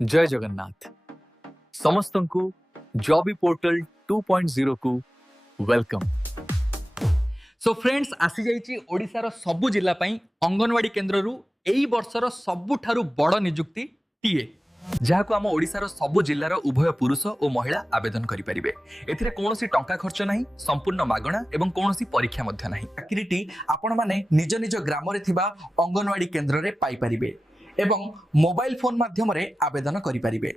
जय जगन्नाथ समस्त को जॉबी पोर्टल 2.0 को वेलकम। सो फ्रेंड्स आसी जाइए ओडिशार सबु जिला पई अंगनवाड़ी केन्द्र रु एई वर्षर सबुठारु बड़ नियुक्ति टीए जहां आम ओडिशार सबु जिल्लार उभय पुरुष और महिला आवेदन करेंगे। एथिरे कौनसी टंका खर्च नहीं, संपूर्ण मागणा एवं कौनसी परीक्षा मध्य नहीं। चाकरीटी आपण माने निज निज ग्राम रे थिबा अंगनवाड़ी केन्द्र रे पाई परिबे एवं मोबाइल फोन माध्यम रे आवेदन करेंगे।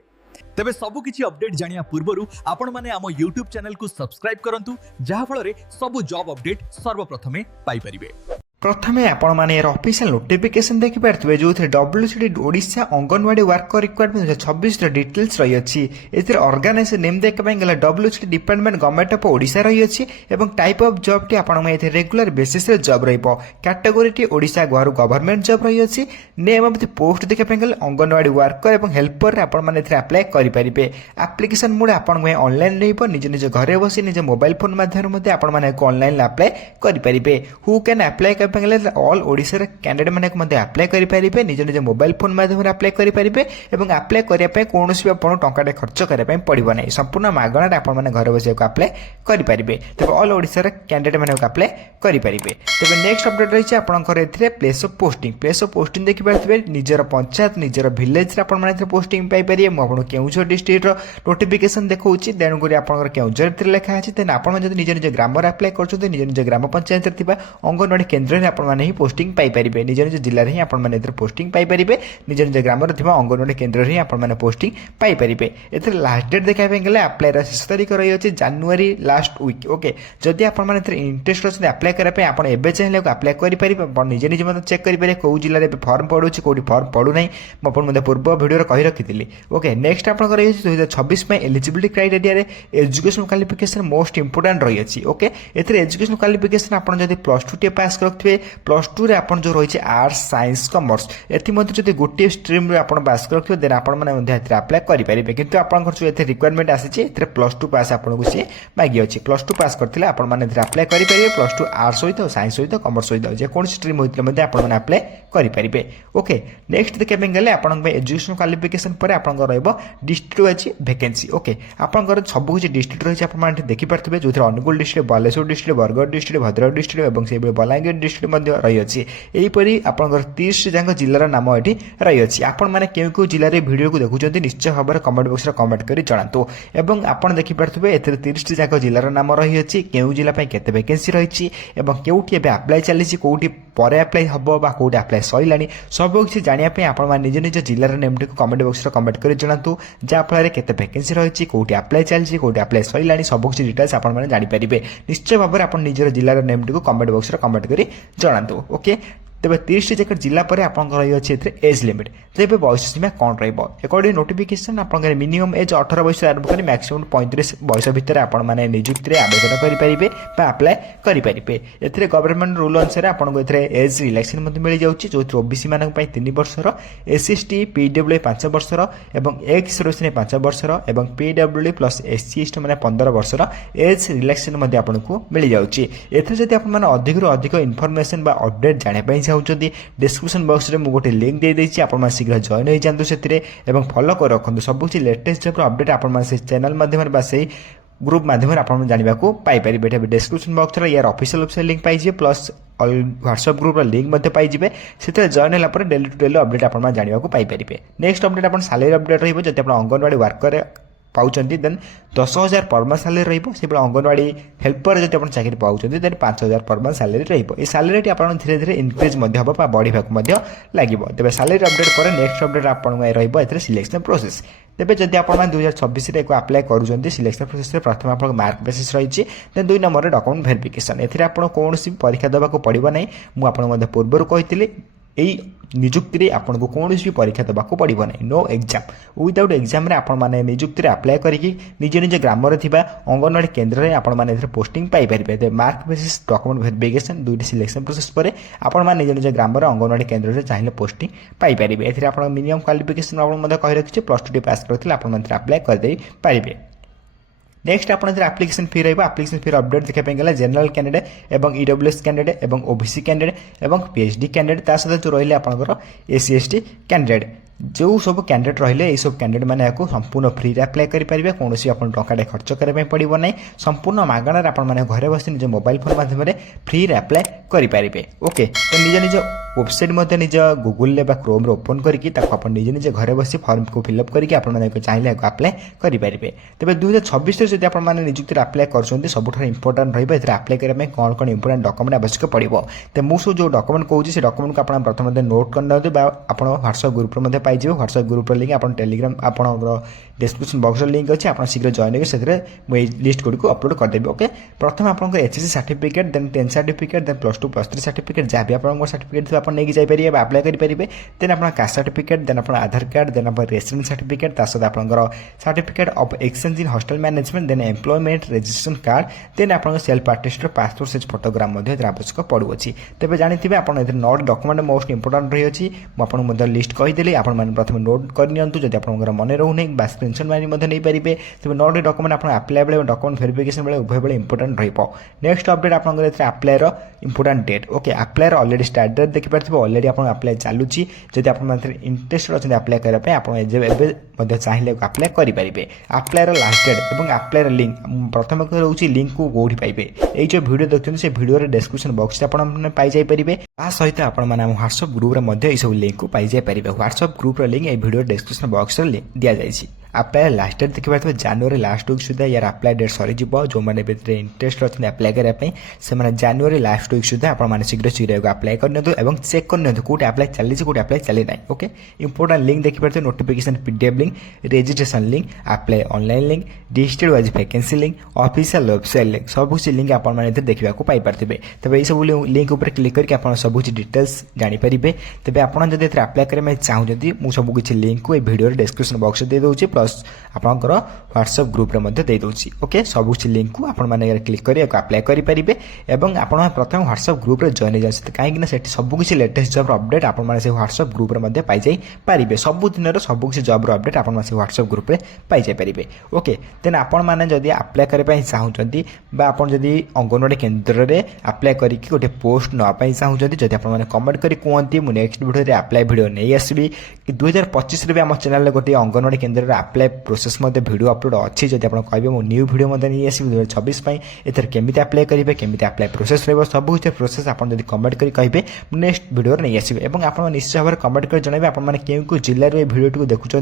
तेबे सबु किछि अपडेट जानिया पूर्वरु आपण माने आम यूट्यूब चैनल को सब्सक्राइब करंतु जहा फଳରେ सबु जॉब अपडेट सर्वप्रथमे पाई परिबे। प्रथमे आपण माने यार ऑफिशियल नोटिफिकेशन देखि पारथबे जो थे WCD Odisha anganwadi worker requirement 2026 रो डिटेल्स रही अछि। एतिर ऑर्गेनाइजेशन नेम देख पय गेला WCD department government of Odisha रही अछि एवं टाइप ऑफ जॉब टी आपण माने एथे रेगुलर बेसिस रे जॉब रहइबो। कैटेगरी टी ओडिशा गवर गवर्नमेंट जॉब रही अछि। नेम ऑफ द पोस्ट देख पय गेला अंगनवाड़ी वर्कर एवं हेल्पर रे आपण माने एथे अप्लाई करि परिबे। एप्लीकेशन मोड आपण में ऑनलाइन रहइबो। निज निज घरे बसी निज मोबाइल फोन माध्यम मध्ये आपण माने ऑनलाइन अप्लाई करि परिबे। Who can apply all Odisha candidate माने मध्ये अप्लाई करि परिबे। निज निज मोबाइल फोन माध्यम रे अप्लाई करि परिबे एवं अप्लाई करिया पे कोनोसी भी आपण टंकाटे खर्च करिया पे पड़िबो नै। संपूर्ण मागणा रे आपण माने घर बसी अप्लाई करि परिबे। तबे ऑल ओडिशा कैंडिडेट माने अप्लाई करि परिबे। तबे नेक्स्ट अपडेट रही आपण घर एथिरे प्लेस ऑफ पोस्टिंग देखि पारथिबे। निजर पंचायत निजर विलेज रे आपण माने पोस्टिंग पाई परिबे। म आपण केउझर डिस्ट्रिक्ट रो नोटिफिकेशन देखौची देन गुरी आपण केउझर तिर लेखा अछि। देन आपण जदि निज निज ग्राम रे अप्लाई करछते निज निज ग्राम पंचायत रे थिबा अंगनवाड़ी केन्द्र रे आपण ही पोस्टिंग पाई परिबे। निज निज जिल्ला रे ही आपण माने एथरे पोस्टिंग पाई परिबे। निज निज ग्राम रे थिबा अंगनवाड़ी केन्द्र रे ही आपण माने पोस्टिंग पाई परिबे। एथरे लास्ट डेट देखाबे गेले अप्लाई रा 6 तारिख रही अछि जनवरी लास्ट वीक। ओके जदि आपण माने एथरे इंटरेस्ट अछि अप्लाई करा पे आपण एबे चाहिले अप्लाई करि परिबे। आपण निज निज मते चेक करि परिबे को जिल्ला रे फॉर्म पडुछि कोडी फॉर्म पडु नै। म आपण मते पूर्व वीडियो रे कहि रखितिली। ओके नेक्स्ट आपण करे 2026 में एलिजिबिलिटी क्राइटेरिया रे एजुकेशन क्वालिफिकेशन मोस्ट इंपोर्टेंट रही अछि। ओके एथरे एजुकेशन क्वालिफिकेशन आपण जदि +2 टे पास करथबे +2 रे आपण जो रही आर्ट्स साइंस कॉमर्स एथि मध्य जदि गोटे स्ट्रीम रे आपण पास करथबे देन आपण माने मध्य एथरे अप्लाई करि परिबे। किंतु आपण जो एथे रिक्वायरमेंट आसी एथरे +2 पास आपण को से मागी अछि। +2 पास करथिले आपण माने एथरे अप्लाई करि परिबे। +2 आर्ट्स होइतो साइंस होइतो कॉमर्स होइतो जे कोन स्ट्रीम होइतले मध्य आपण माने अप्लाई करि परिबे। ओके नेक्स्ट देखेबे गेले आपण एजुकेशन क्वालिफिकेशन पर आपण रहइबो डिस्ट्रिक्ट अछि वैकेंसी। ओके आपण सब कुछ डिस्ट्रिक्ट रही आपण माने देखि पारथबे जो Angul district Baleshwar district Bargarh district Bhadrak district एवं से बलांगीर डिस्ट्रिक्ट मध्य रही अछि। एहीपरि आपनकर 30 जांक जिल्लार नाम एठी रही अछि। आपण माने केउ जिल्ला रे वीडियो को देखुचंती निश्चय भाव में कमेंट बॉक्स रे कमेंट करि जणातु एवं आपण देखि पारथबे एथरे 30 जांक जिल्लार नाम रही अछि। केउ जिल्ला पय केते वैकेंसी रही अछि एवं केउठी एबे अप्लाई चली अछि कोउठी परे अप्लाई हबो बा कोउठी अप्लाई सइलानी सब किछि जानिया पे आपण माने निज निज जिल्लार नेम टिक कमेंट बॉक्स रे कमेंट करि जणातु जा फल रे केते वैकेंसी रही अछि कोउठी अप्लाई चली अछि कोउठी अप्लाई सइलानी सब किछि डिटेल्स आपण माने जानि परिबे। निश्चय भाव में आपण निजर जिल्लार नेम टिक कमेंट बॉक्स रे कमेंट करि जणातु। ओके तेज 30 जैकेट जिला पर आप रही एज लिमिट तेज बयस सीमा कौन रकॉर्डिंग नोटिफिकेशन आप मिनिमम एज 18 वर्ष आरंभ कर मैक्सिमम 35 वर्ष भितर आपण मैंने नियुक्ति आवेदन करेंगे अप्लाई करेंगे। एथिरे गवर्नमेंट रूल अनुसार आपको एज रिलैक्सेशन मिल जाऊँगी जो ओबीसी मान 3 वर्षर एससी एसटी पीडब्ल्यू 5 वर्षर और एक्स सर्विस 5 वर्षर और पीडब्ल्यू प्लस एससी एसटी मैंने 15 वर्षर एज रिलैक्सेशन आपको मिल जाऊँगी। एथि अधिक अधिक इनफॉरमेशन अपडेट जानापी चाहते डिस्क्रिप्शन बॉक्स में गोटे लिंक दे देछि आपण मान शीघ्र जॉइन हो जातु से फॉलो कर रखु सब कुछ लेटेस्ट जॉब अपडेट आपण से चैनल माध्यम बा से ग्रुप माध्यम आप जानवा पाई परिबे। डिस्क्रिप्शन बॉक्स रे यार ऑफिशियल वेबसाइट लिंक पाइजे प्लस व्हाट्सएप ग्रुप रा लिंक मते पाइजिबे से जॉइन होला पर डेली टू डेली अपडेट आपण जानवा पाई परिबे। नेक्स्ट अपडेट आपण सैलरी अपडेट रहइबो जति आपण anganwadi worker पाउचंती then 10,000 per month salary रहिबो। से अंगनवाड़ी हेल्पर जति आपण चाकरी पाउचंती देन 5,000 पर मंथ सैलरी रहिबो। ए सैलरी आपण धीरे धीरे इंक्रीज मध्ये हबो बा बढ़ी भाक मध्ये लागिबो। तबे सैलरी अपडेट पर नेक्स्ट अपडेट आपण रहिबो एथरे सिलेक्शन प्रोसेस। तेबे जदि आपण 2026 रे अप्लाई करूचंती सिलेक्शन प्रोसेस रे प्रथम आपण मार्क बेसिस रहिछि देन 2 नंबर रे डॉक्यूमेंट वेरिफिकेशन। एथरे आपण कोनोसी परीक्षा देबाको पड़िबो नै। मु आपण मध्ये पूर्वरु कहितली एई नियुक्ति रे आपन को कोनोसी भी परीक्षा देबाको पड़िबो नै। नो एग्जाम विदाउट एग्जाम रे आपण माने नियुक्ति रे अप्लाई करिकि निज निज ग्राम रे थिबा अंगनवाड़ी केन्द्र रे आपण माने पोस्टिंग पाई परिबे। मार्क बेसिस डॉक्यूमेंट वेरिफिकेशन दुईटी सिलेक्शन प्रोसेस पर आपण माने निज निज ग्राम रे अंगनवाड़ी केन्द्र रे चाहिले पोस्टिंग पाई परिबे। एथिरे आपण मिनिमम क्वालिफिकेशन आपण मध्ये कहि रखिछि +2 पास करथिले आपण माने अप्लाई कर देई परिबे। नेक्स्ट आप एप्लिकेशन फी रही एप्लिकेशन फी अपडेट देखा गला जनरल कैंडिडेट एवं ईडब्ल्यूएस कैंडिडेट एवं ओबीसी कैंडिडेट एवं पीएचडी कैंडिडेट सहित जो रही आपंकर एससी एसटी कैंडिडेट जो सब कैंडिडेट रहिले ये सब कैंडिडेट मैंने आपको संपूर्ण फ्री अप्लाई करेंगे कौन अपन टंका खर्च करने पड़ो ना संपूर्ण मागणार आपने घरे बस निज मोबाइल फोन माध्यम फ्री अप्लाई करेंगे ओके तो निज निज वेबसाइट निज गूगल क्रोम ओपन करके निजे निजे घरे बस फर्म को फिलअप करके चाहिए अप्लाई करेंगे तेज 2026 जब आप निजुक्ति अप्लाई कर सब इंपोर्टाट रही अप्लाई करने कौन कौन इंपोर्टाट डॉक्यूमेंट आवश्यक पड़ो तो मुझे जो डॉक्यूमेंट कहूँ से डॉक्यूमेंट को आप प्रथम नोट करना आप व्हाट्सएप ग्रुप में पाइबे व्हाट्सएप ग्रुप लिंक आप टेलीग्राम आप डिस्क्रिप्शन बॉक्स लिंक अच्छी आप शीघ्र जॉइन होगी से लिस्ट गुड़ी अपलोड करदेवी ओके प्रथम आप HSC certificate then 10 certificate then +2 +3 certificate जहाँ भी आप सर्टिफिकेट आप नहीं जाइए अप्लाई करेंगे देन आप कास्ट सर्टिफिकेट देन आप आधार कार्ड देन आप रेसिडेंट सर्टिफिकेट ता सहित आपंकर certificate of exchange in hostel management then employment registration card then आप self attested passport size photograph आवश्यक पड़ुच्छी तेज जानते हैं आप 9 डॉक्यूमेंट मोस्ट इंपोर्टाट रही है मुझे लिस्ट कहीदेली आप प्रथम नोट करनी जब आप मन रोने बा स्क्रीनशॉट मारी नहीं पारे तेज 9 डॉक्यूमेंट आप अप्लाई बेले डॉक्यूमेंट वेरिफिकेशन बेले उभय बेले इंपोर्टाट नेक्स्ट अपडेट आप अप्लायर इंपोर्टाट डेट ओके अप्लायर ऑलरेडी स्टार्ट डेट देखिए ऑलरेडी आप अप्लाई चलुची जब आप इंटरेस्टेड अच्छे अप्लाई करने आप चाहिए अप्लाई करेंगे अप्लायर लास्ट डेट और अप्लायर लिंक प्रथम रोचे लिंक को कौटी पाइबे ये जो वीडियो देखते से वीडियो डिस्क्रिप्शन बॉक्स आप पाइजाइपारे सहित आप व्हाट्सएप ग्रुप में सब लिंक को पाइजाइपारे व्हाट्सएप ग्रुप लिंक ये वीडियो डिस्क्रिप्शन बॉक्स में दि जाइए अप्लाई लास्ट डेट देखिए जनवरी लास्ट वीक सुधा यार अप्लाई डेट सरी जो मैंने इंटरेस्ट अच्छे अप्लाई करने से जनवरी लास्ट वीक सुधा आप शीघ्र शीघ्र अप्लाई करनी चेक करनी कौट अप्लाई चली कौट अप्लाई चली ना ओके इंपोर्टाट लिंक देखिए notification PDF link registration link apply online link district wise vacancy link official website link सब कुछ लिंक आप देखा पाइपे तब ये सब लिंक उपर क्लिक करके आप सब कुछ डिटेल्स जानीपारे तेज आप अप्लाई करने चाहते मुझे सबकि लिंक को वीडियो डिस्क्रिप्शन बॉक्स दे दूसरी प्लस आपंकर व्हाट्सएप ग्रुप में दे दूसरी ओके सब लिंक को आपने क्लिक कर अप्लाई करेंगे और आप प्रथम व्हाट्सएप ग्रुप में जॉइन हो कहीं सबकि लेटेस्ट जॉब अपडेट आप व्हाट्सएप ग्रुप में पाइजाइपारे सबुदिन सबकि जॉब अपडेट आप व्हाट्सएप ग्रुप में पाइजाइपारे ओके देन आपने जदि अप्लाई करने चाहते आपड़ी अंगनवाड़ी केन्द्र में अप्लाई करके गोटे पोस्ट नापी चाहते जब आप कमेंट कर कहते मुझे नेक्स्ट वीडियो अप्लाई वीडियो नहीं आसबि 2025 भी आम चैनल गोटे अंगनवाड़ी केन्द्र में अप्लाई प्रोसेस वीडियो अपलोड अच्छी जब आप कहे मुझे न्यू वीडियो नहीं आसबि 2026 एथर केमी अप्लाई करेंगे केमी अप्लाई प्रोसेस रही सब कुछ प्रोसेस आप कमेंट कर कहे नेक्स्ट वीडियो नहीं आसबि और आप निश्चय भाव कमेंट कर जनइबे आपने क्यों जिले में वीडियो टी देखुं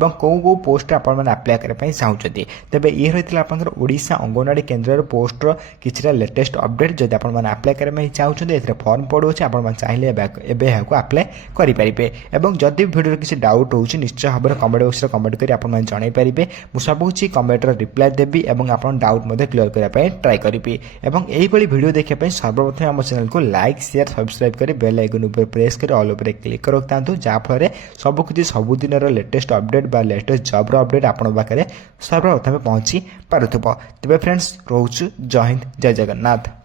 और कौ पोस्ट आपने अप्लाई करने चाहते तेज ये रही है आप ओडिशा अंगनवाड़ी केन्द्र पोस्टर किसी लेटेस्ट अपडेट जब आपने अप्लाई करने चाहते फॉर्म पड़ो आप चाहिए एवं अप्लाई करेंगे और जदि वीडियो किसी डाउट हो निश्चय भाव कमेंट बॉक्स में कमेंट कर जन पारे मुझे सबकि कमेंटर रिप्लाई देवी और आप डाउट क्लीयर करने ट्राए करी और यही वीडियो देखने सर्वप्रथम आम चैनल को लाइक शेयर सब्सक्राइब कर बेल आइकन ऊपर प्रेस कर ऑल ऊपर क्लिक कर रखता जहाँफल सबकि सबुदिन latest update latest job update आपके पाखे सर्वप्रथम पहुँची पार्थ्व तेज फ्रेंड्स रोच जय हिंद जय जगन्नाथ।